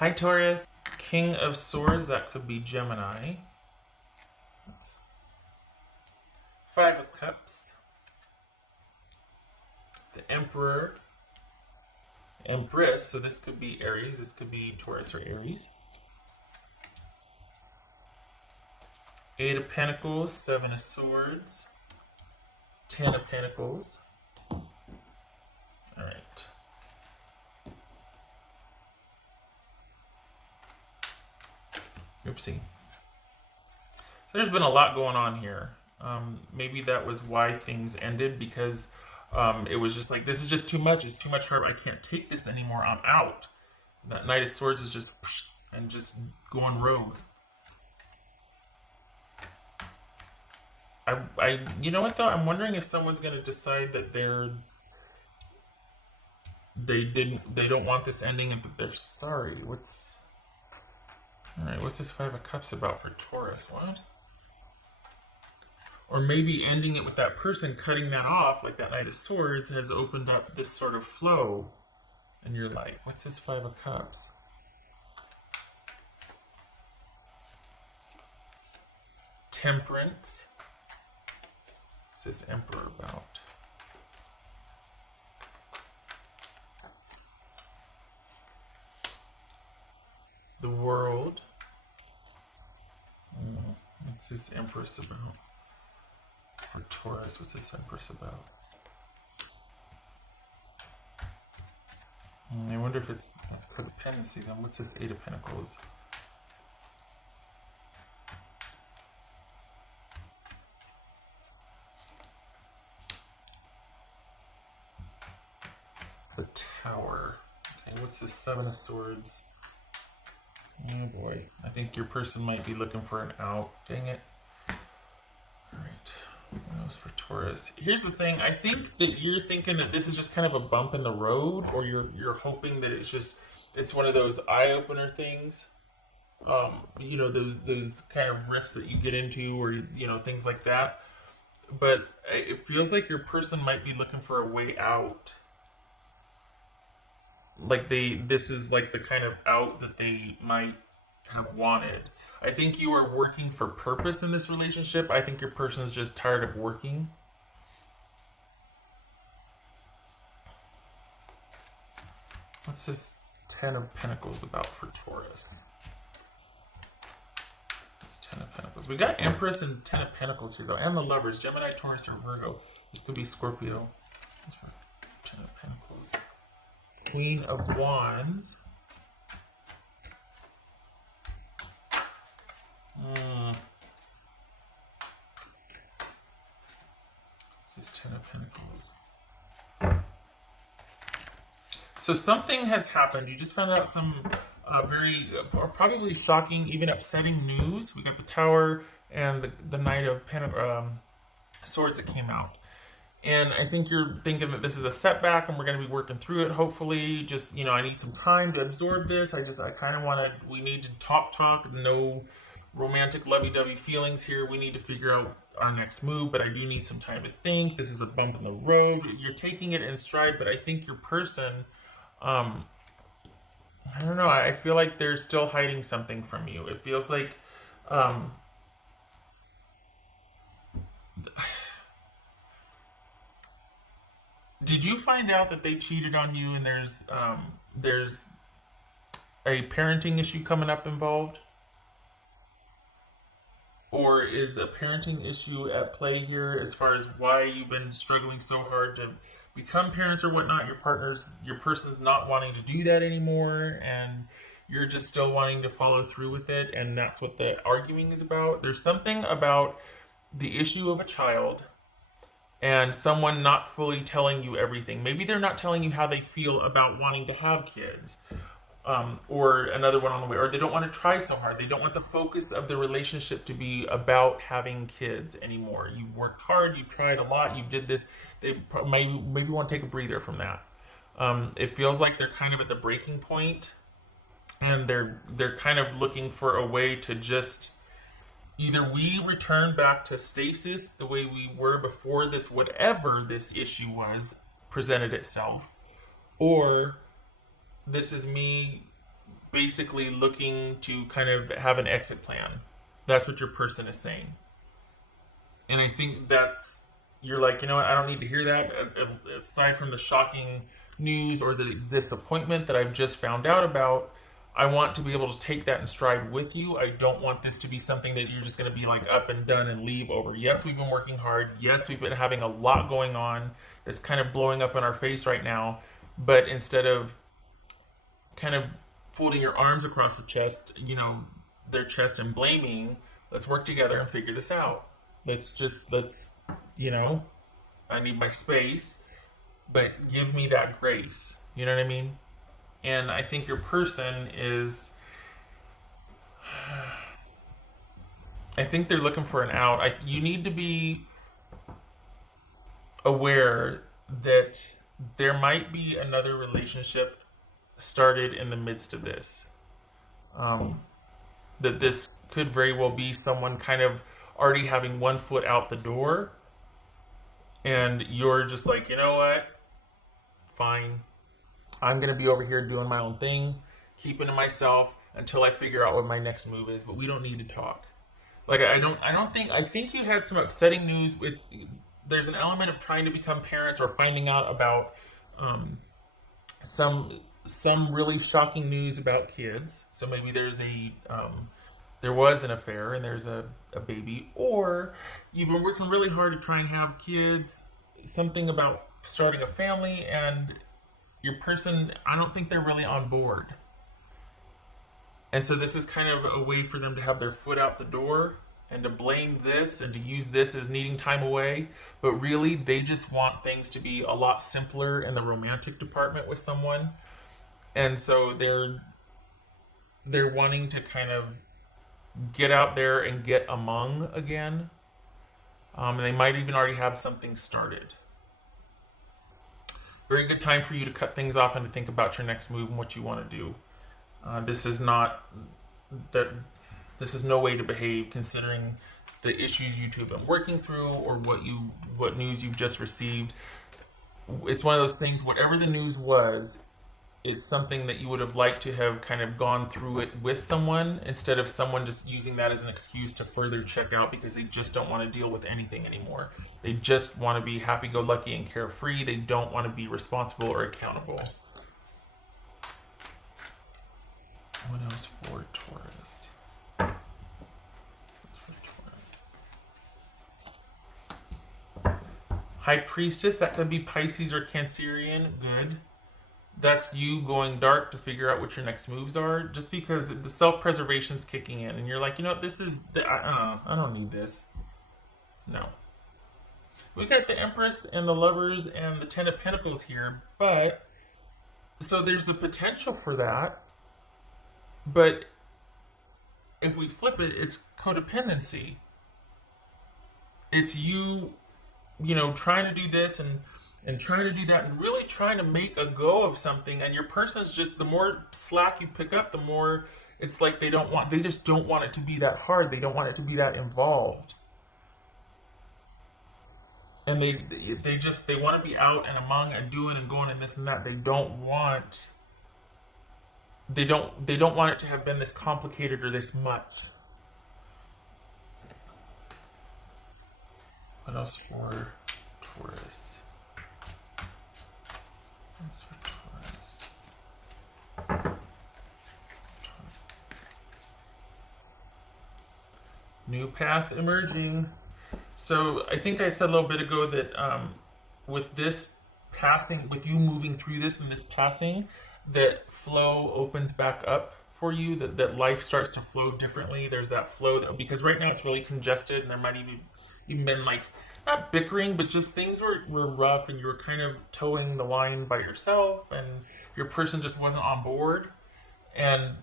Hi, Taurus. King of Swords, that could be Gemini. Five of Cups. The Emperor. Empress, so this could be Aries. This could be Taurus or Aries. Eight of Pentacles, Seven of Swords. Ten of Pentacles. All right. Oopsie. So there's been a lot going on here. Maybe that was why things ended, because it was just like, this is just too much. It's too much hurt. I can't take this anymore. I'm out. That Knight of Swords is just and just going rogue. You know what though? I'm wondering if someone's gonna decide that they don't want this ending and that they're sorry. Alright, what's this Five of Cups about for Taurus? What? Or maybe ending it with that person, cutting that off, like that Knight of Swords, has opened up this sort of flow in your life. What's this Five of Cups? Temperance. What's this Emperor about? The World. What's this Empress about? For Taurus, what's this Empress about? I wonder if it's codependency then. What's this Eight of Pentacles? The Tower. Okay, what's this Seven of Swords? Oh boy, I think your person might be looking for an out. Dang it. Alright, what else for Taurus? Here's the thing, I think that you're thinking that this is just kind of a bump in the road, or you're hoping that it's one of those eye-opener things. You know, those kind of rifts that you get into, or you know, things like that. But it feels like your person might be looking for a way out. Like this is like the kind of out that they might have wanted. I think you are working for purpose in this relationship. I think your person is just tired of working. What's this Ten of Pentacles about for Taurus? It's Ten of Pentacles. We got Empress and Ten of Pentacles here though, and the Lovers. Gemini, Taurus, or Virgo. This could be Scorpio. Ten of Pentacles. Queen of Wands. This is Ten of Pentacles. So something has happened. You just found out some very, or probably shocking, even upsetting news. We got the Tower and the Knight of Swords that came out. And I think you're thinking that this is a setback and we're going to be working through it, hopefully. Just, you know, I need some time to absorb this. I kind of want to, we need to talk, no romantic lovey-dovey feelings here. We need to figure out our next move, but I do need some time to think. This is a bump in the road. You're taking it in stride, but I think your person, I don't know, I feel like they're still hiding something from you. It feels like, did you find out that they cheated on you and there's a parenting issue coming up involved? Or is a parenting issue at play here as far as why you've been struggling so hard to become parents or whatnot? Your person's not wanting to do that anymore and you're just still wanting to follow through with it, and that's what the arguing is about. There's something about the issue of a child and someone not fully telling you everything. Maybe they're not telling you how they feel about wanting to have kids, or another one on the way, or they don't want to try so hard. They don't want the focus of the relationship to be about having kids anymore. You worked hard, you tried a lot, you did this. They maybe want to take a breather from that. It feels like they're kind of at the breaking point, and they're kind of looking for a way to just, either we return back to stasis the way we were before this, whatever this issue was, presented itself, or this is me basically looking to kind of have an exit plan. That's what your person is saying. And I think that's, you're like, you know what, I don't need to hear that. Aside from the shocking news or the disappointment that I've just found out about, I want to be able to take that in stride with you. I don't want this to be something that you're just going to be like up and done and leave over. Yes, we've been working hard. Yes, we've been having a lot going on that's kind of blowing up in our face right now. But instead of kind of folding your arms across the chest, their chest and blaming, let's work together and figure this out. Let's, I need my space, but give me that grace. You know what I mean? And I think your person is, I think they're looking for an out. You need to be aware that there might be another relationship started in the midst of this. That this could very well be someone kind of already having one foot out the door, and you're just like, you know what? Fine. I'm going to be over here doing my own thing, keeping to myself until I figure out what my next move is, but we don't need to talk. Like, I think you had some upsetting news. There's an element of trying to become parents or finding out about some really shocking news about kids. So maybe there was an affair and there's a baby, or you've been working really hard to try and have kids, something about starting a family, and your person, I don't think they're really on board. And so this is kind of a way for them to have their foot out the door and to blame this and to use this as needing time away. But really, they just want things to be a lot simpler in the romantic department with someone. And so they're wanting to kind of get out there and get among again. And they might even already have something started. Very good time for you to cut things off and to think about your next move and what you want to do. This is no way to behave considering the issues you two have been working through or what news you've just received. It's one of those things, whatever the news was, it's something that you would have liked to have kind of gone through it with someone instead of someone just using that as an excuse to further check out because they just don't want to deal with anything anymore. They just want to be happy-go-lucky and carefree. They don't want to be responsible or accountable. What else for Taurus? High Priestess, that could be Pisces or Cancerian. Good. That's you going dark to figure out what your next moves are, just because the self-preservation's kicking in and you're like, you know what, I don't need this. No. We got the Empress and the Lovers and the Ten of Pentacles here, but so there's the potential for that. But if we flip it, it's codependency. It's you trying to do this and trying to do that and really trying to make a go of something, and your person's just, the more slack you pick up, the more it's like they just don't want it to be that hard. They don't want it to be that involved. And they want to be out and among and doing and going and this and that. They don't want it to have been this complicated or this much. What else for Taurus? New path emerging. So I think I said a little bit ago that with this passing, with you moving through this and this passing, that flow opens back up for you, that life starts to flow differently. There's that flow because right now it's really congested, and there might even been like, not bickering, but just things were rough, and you were kind of towing the line by yourself, and your person just wasn't on board, and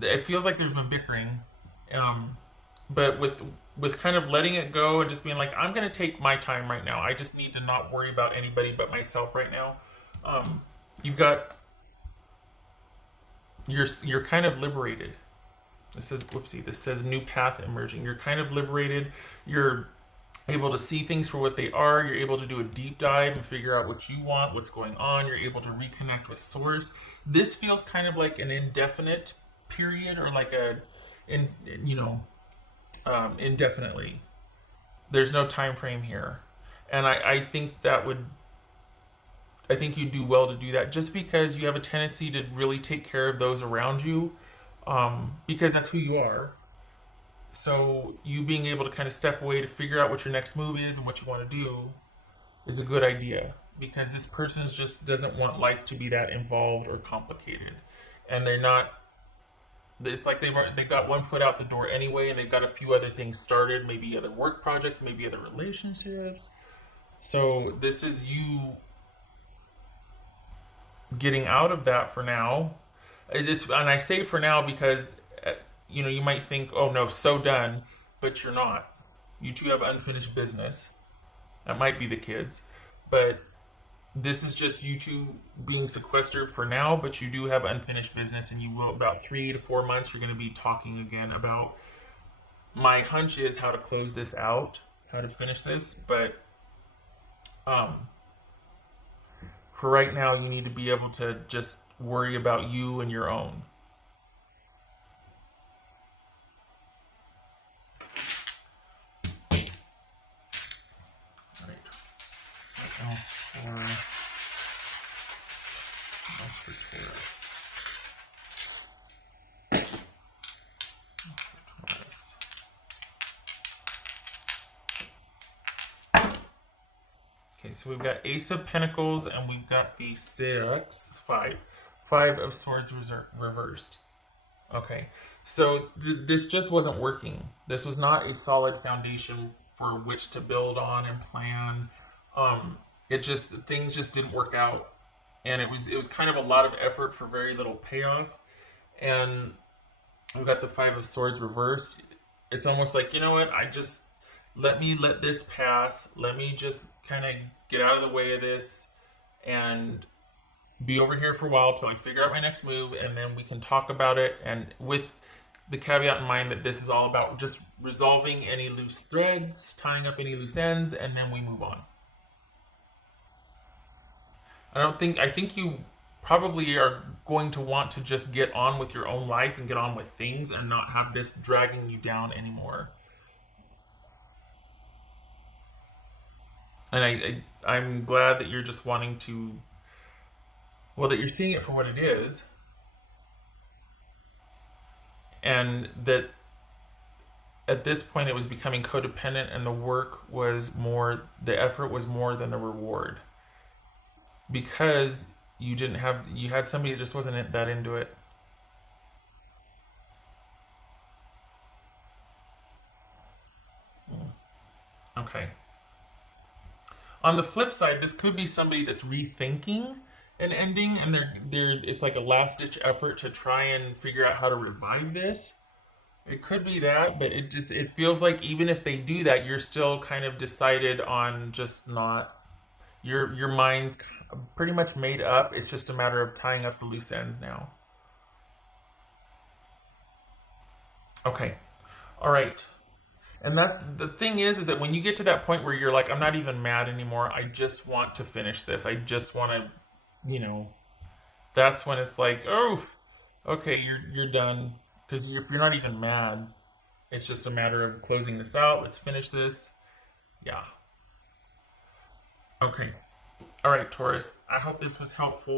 it feels like there's been bickering, but with kind of letting it go and just being like, I'm going to take my time right now. I just need to not worry about anybody but myself right now. You're kind of liberated. This says new path emerging. You're kind of liberated. You're able to see things for what they are. You're able to do a deep dive and figure out what you want, what's going on. You're able to reconnect with source. This feels kind of like an indefinite period, or like in you know indefinitely. There's no time frame here, and I think I think you do well to do that, just because you have a tendency to really take care of those around you, because that's who you are. So you being able to kind of step away to figure out what your next move is and what you want to do is a good idea, because this person just doesn't want life to be that involved or complicated, and they're not. It's like they got one foot out the door anyway, and they've got a few other things started, maybe other work projects, maybe other relationships. So this is you getting out of that for now. And I say for now because you might think, oh no, so done, but you're not. You two have unfinished business. That might be the kids, but this is just you two being sequestered for now. But you do have unfinished business, and you will, about 3 to 4 months, you're going to be talking again about. My hunch is how to close this out, how to finish this, but um, for right now, you need to be able to just worry about you and your own. All right. What else for Taurus? Taurus. Okay, so we've got Ace of Pentacles, and we've got the five of Swords reversed. Okay, so this just wasn't working. This was not a solid foundation for which to build on and plan. It just, things just didn't work out, and it was kind of a lot of effort for very little payoff. And we've got the Five of Swords reversed. It's almost like, you know what? Let me let this pass. Let me just kind of get out of the way of this and be over here for a while till I figure out my next move, and then we can talk about it. And with the caveat in mind that this is all about just resolving any loose threads, tying up any loose ends, and then we move on. I think you probably are going to want to just get on with your own life and get on with things and not have this dragging you down anymore. And I'm glad that you're just wanting to, well, that you're seeing it for what it is, and that at this point it was becoming codependent, and the effort was more than the reward, because you had somebody that just wasn't that into it. Okay. On the flip side, this could be somebody that's rethinking an ending, and they're it's like a last ditch effort to try and figure out how to revive this. It could be that, but it feels like even if they do that, you're still kind of decided on just not. Your mind's pretty much made up. It's just a matter of tying up the loose ends now. Okay. All right. And that's the thing is that when you get to that point where you're like, I'm not even mad anymore. I just want to finish this. I just want to, you know, that's when it's like, oh, okay, you're done. Because if you're not even mad, it's just a matter of closing this out. Let's finish this. Yeah. Okay. All right, Taurus. I hope this was helpful.